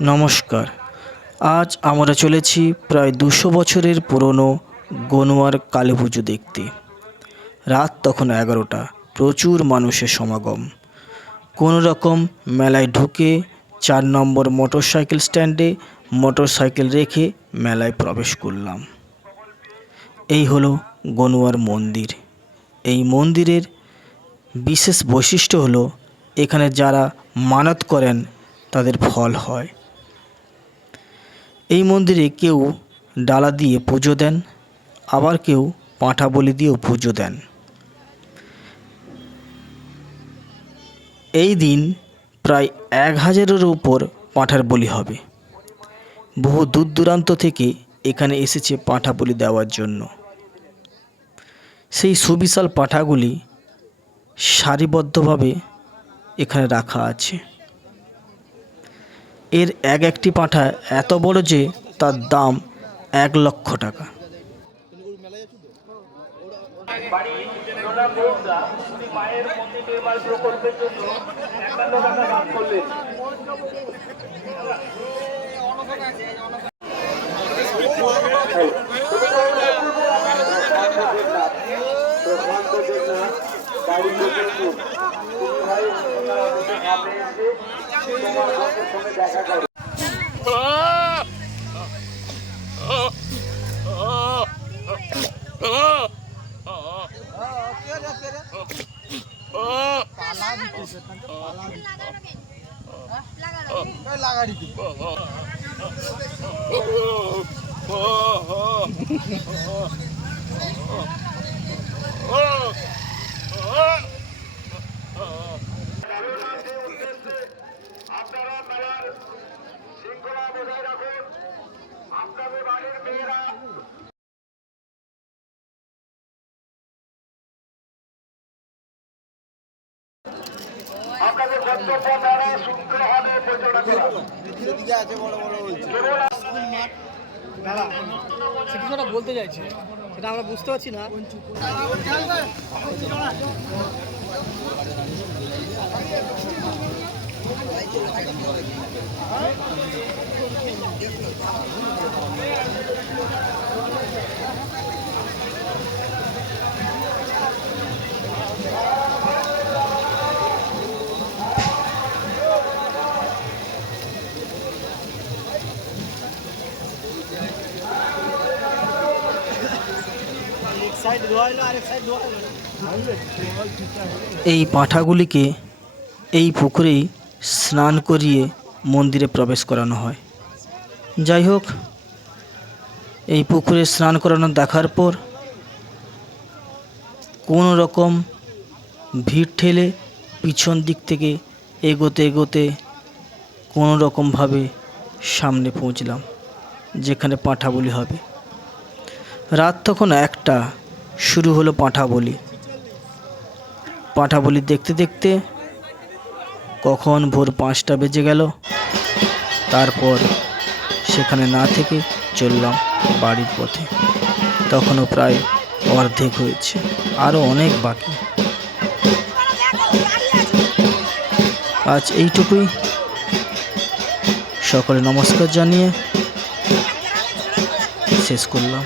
নমস্কার। আজ আমরা চলেছি প্রায় দুশো বছরের পুরনো গনুয়ার কালী পুজো দেখতে। রাত তখন এগারোটা, প্রচুর মানুষের সমাগম। কোনো রকম মেলায় ঢুকে চার নম্বর মোটর সাইকেল স্ট্যান্ডে মোটর সাইকেল রেখে মেলায় প্রবেশ করলাম। এই হলো গনুয়ার মন্দির। এই মন্দিরের বিশেষ বৈশিষ্ট্য হলো, এখানে যারা মানত করেন, তাদের ফল হয়। এই মন্দিরে কেউ ডালা দিয়ে পুজো দেন, আবার কেউ পাঁঠা বলি দিয়েও পুজো দেন। এই দিন প্রায় এক হাজারের উপর পাঁঠার বলি হবে। বহু দূর দূরান্ত থেকে এখানে এসেছে পাঁঠা বলি দেওয়ার জন্য। সেই সুবিশাল পাঁঠাগুলি সারিবদ্ধভাবে এখানে রাখা আছে। এর এক একটি পাঁঠা এত বড় যে তার দাম এক লক্ষ টাকা। বাড়ি নোনা বৌদা উনি মায়ের শৃঙ্খলা বজায় রাখুন। আপনাদের বাড়ির মেয়েরা আপনাদের বক্তব্য মেলা শৃঙ্খলাভাবে পরিচালনা করা। দাদা সে কিছু একটা বলতে চাইছে সেটা আমরা বুঝতে পারছি না। এই পাঁঠাগুলিকে এই পুকুরেই স্নান করিয়ে মন্দিরে প্রবেশ করানো হয়। যাই হোক, এই পুকুরে স্নান করানো দেখার পর কোনো রকম ভিড় ঠেলে পিছন দিক থেকে এগোতে এগোতে কোনো রকমভাবে সামনে পৌঁছলাম, যেখানে পাঁঠা বলি হবে। রাত তখন একটা, শুরু হলো পাঁঠা বলি পাঁঠা বলি দেখতে দেখতে কখন ভোর পাঁচটা বেজে গেল? তারপর সেখানে না থেকে চললাম বাড়ির পথে। তখনও প্রায় অর্ধেক হয়েছে আরও অনেক বাকি। আজ এইটুকুই। সকলে নমস্কার জানিয়ে শেষ করলাম।